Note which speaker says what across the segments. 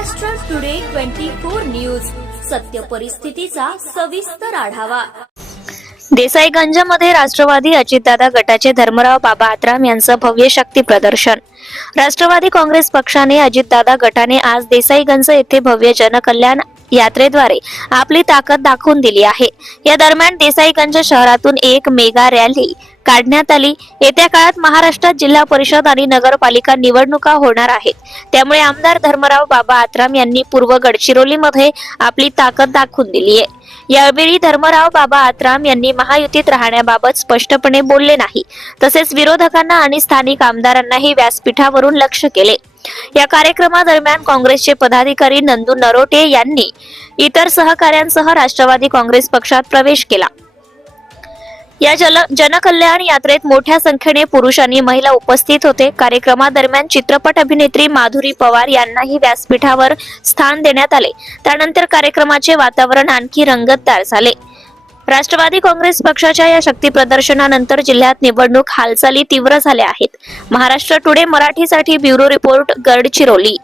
Speaker 1: Maharashtra today twenty four news सत्य परिस्थितीचा सविस्तर आढावा.
Speaker 2: देसाईगंजमध्ये राष्ट्रवादी अजितदादा गटाचे धर्मराव बाबा आत्राम यांचं भव्य शक्ती प्रदर्शन. राष्ट्रवादी काँग्रेस पक्षाने अजितदादा गटाने आज देसाईगंज येथे भव्य जनकल्याण यात्रेद्वारे आपली ताकद दाखवून दिली आहे. या दरम्यान देसाईगंज शहरातून एक मेगा रॅली काढण्यात आली. येत्या काळात महाराष्ट्रात जिल्हा परिषद आणि नगरपालिका निवडणुका होणार आहेत. त्यामुळे आमदार धर्मराव बाबा आत्राम यांनी पूर्व गडचिरोलीमध्ये आपली ताकद दाखवून दिली आहे. यावेळी धर्मराव बाबा आत्राम यांनी महायुतीत राहण्याबाबत स्पष्टपणे बोलले नाही. तसेच विरोधकांना आणि स्थानिक आमदारांनाही व्यासपीठावरून लक्ष केले. या कार्यक्रमादरम्यान काँग्रेसचे पदाधिकारी नंदू नरोटे यांनी इतर सहकाऱ्यांसह राष्ट्रवादी काँग्रेस पक्षात प्रवेश केला. या जल जनकल्याण यात्रेत मोठ्या संख्येने पुरुष आणि महिला उपस्थित होते. कार्यक्रमादरम्यान चित्रपट अभिनेत्री माधुरी पवार यांनाही व्यासपीठावर स्थान देण्यात आले. त्यानंतर कार्यक्रमाचे वातावरण आणखी रंगतदार झाले. राष्ट्रवादी काँग्रेस पक्षाच्या या शक्ती प्रदर्शनानंतर जिल्ह्यात निवडणूक हालचाली तीव्र झाल्या आहेत. महाराष्ट्र टुडे मराठीसाठी ब्युरो रिपोर्ट गडचिरोली.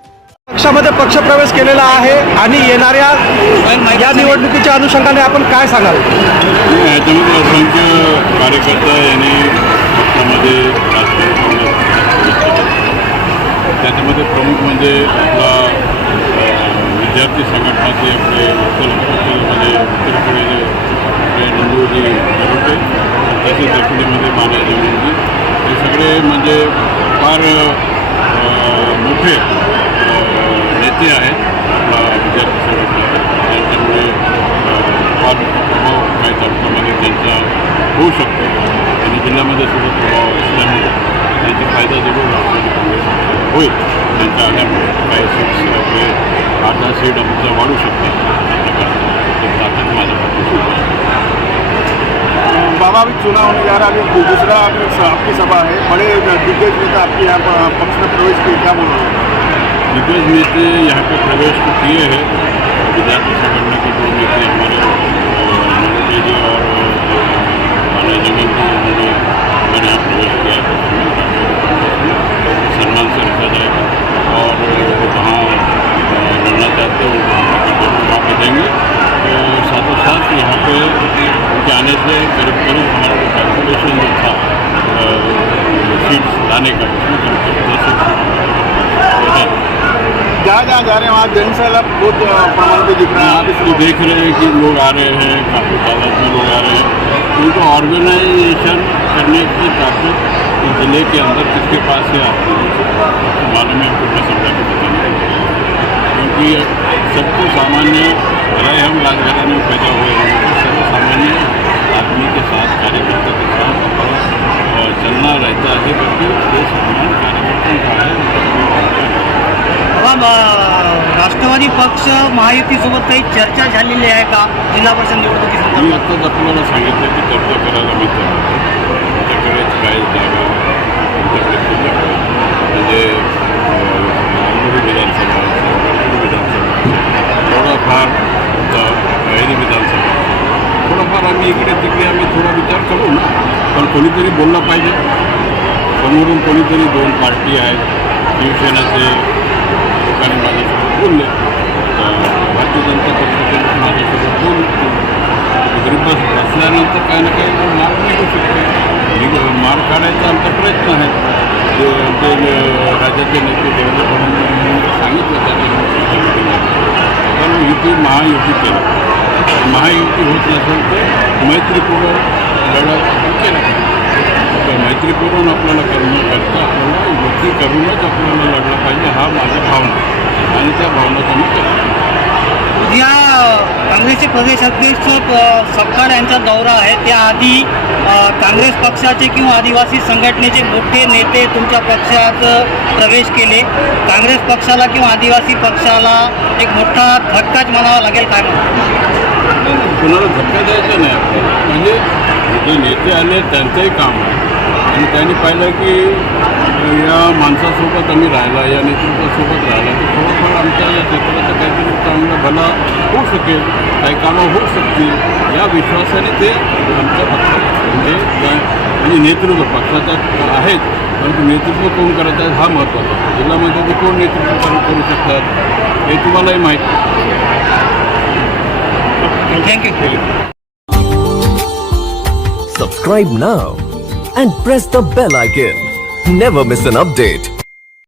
Speaker 3: पक्षामध्ये पक्षप्रवेश केलेला आहे आणि येणाऱ्या या निवडणुकीच्या अनुषंगाने आपण काय सांगाल?
Speaker 4: याच्यामध्ये असंख्य कार्यकर्ता यांनी पक्षामध्ये राष्ट्रीय त्याच्यामध्ये प्रमुख म्हणजे आपला विद्यार्थी संघटनाचे आपले उत्तर उत्तरमध्ये उत्तर आपले नंदूजी होते तसेच डेप्युटीमध्ये माने हे सगळे म्हणजे फार मोठे नेते आहेत आपला विद्यार्थी संघटनेचे फार प्रभाव काही त्याप्रमाणे त्यांचा होऊ शकतो. आणि जिल्ह्यामध्ये सुद्धा प्रभाव असल्यामुळे त्यांचा फायदा जरूर राष्ट्रवादी काँग्रेस होईल. त्यांच्या आल्यामुळे काही सीट्स आपले अर्धा सीट आमचं वाढू शकते. अशा
Speaker 5: बाबा अभी चुनाव होने जा रहा है अभी दूसरा आपकी सभा है बड़े दिग्गज नेता आपके यहाँ प- पक्ष में प्रवेश किए क्या बोल रहे हैं
Speaker 4: दिग्गज नेते यहाँ पर प्रवेश तो किए हैं। विद्यार्थी संगठन के दो नेते हमारे नरोटे जी और माने ज़मीन जी उन्होंने हमारे यहाँ प्रवेश किया। सन्मान से रखा जाएगा और वो अ, लड़ना चाहते हैं उनको वहाँ पे देंगे तो साथों साथ यहाँ पे उनके आने से करीब करीब हमारा जो कैलकुलेशन जो था सीट्स लाने का उसमें करीब करीब दस सीट हो जाएगी
Speaker 5: जहाँ जा रहे हैं, वहाँ जनसैलाब बहुत प्रमाण में दिख रहा है। आप
Speaker 4: आप तो देख रहे हैं कि लोग आ रहे हैं, काफ़ी तादाद में लोग आ रहे हैं। उनको ऑर्गेनाइजेशन करने की ताकत ज़िले के अंदर किसके पास है आपको मालूम है आपको समझा के बताने क्योंकि सबको सामान्य रहे हम राजघराने में पैदा हुए हैं तो सर्व सामान्य आदमी के साथ, कार्यकर्ता के साथ चलना रहता है, क्योंकि ये सम्मान कार्यकर्ताओं का है।
Speaker 6: राष्ट्रवादी पक्ष महायुतीसोबत काही चर्चा झालेली आहे का? जिल्हा परिषद
Speaker 4: मी
Speaker 6: निवडणुकीसंदर्भात
Speaker 4: आत्ताच तुम्हाला सांगितलं की चर्चा करायला मी तयार काय जागा म्हणजे अं, विधानसभा विधानसभा थोडंफार विधानसभा आम्ही इकडे तिकडे आम्ही थोडा विचार करू ना. पण कोणीतरी बोललं पाहिजे. समोरून कोणीतरी दोन पार्टी आहेत. शिवसेनाचे लोकांनी माझ्यासोबत बोलले तर भारतीय जनता पक्षाचे लोक माझ्यासोबत बोलले बसल्यानंतर काही ना काही मार्ग निघू शकतो निघ मार्ग काढायचा आमचा प्रयत्न आहे जे राज्याचे नेते देवेंद्र फडणवीस यांनी सांगितलं त्याच्या कारण युती महायुती केलं महायुती होत नसेल तर मैत्रीपूर्ण लढत आपण केला तर मैत्रीपूर्ण आपल्याला करण्याकरता आपल्याला युती करूनच आपल्याला लढलं पाहिजे हा माझा भावना आहे. आणि त्या भावना तुम्ही केल्या
Speaker 6: उद्या काँग्रेसचे प्रदेश अध्यक्ष सपकाळ यांचा दौरा आहे. त्याआधी काँग्रेस पक्षाचे किंवा आदिवासी संघटनेचे मोठे नेते तुमच्या पक्षात प्रवेश केले. काँग्रेस पक्षाला किंवा आदिवासी पक्षाला एक मोठा धक्काच म्हणावा लागेल काय?
Speaker 4: कुणाला धक्का द्यायचा नाही म्हणजे जे नेते आले त्यांचंही काम आहे. आणि त्यांनी पाहिलं की या माणसासोबत आम्ही शकेल काही कामं होऊ शकतील या विश्वासाने ते आमच्या पक्षात नेतृत्व पक्षाचा आहेत परंतु नेतृत्व आहेत हा महत्त्वाचा जिल्ह्यामध्ये ते कोण नेतृत्व करू करू शकतात हे तुम्हालाही माहीत
Speaker 6: thank you
Speaker 7: Subscribe now and press the bell icon. Never miss an update.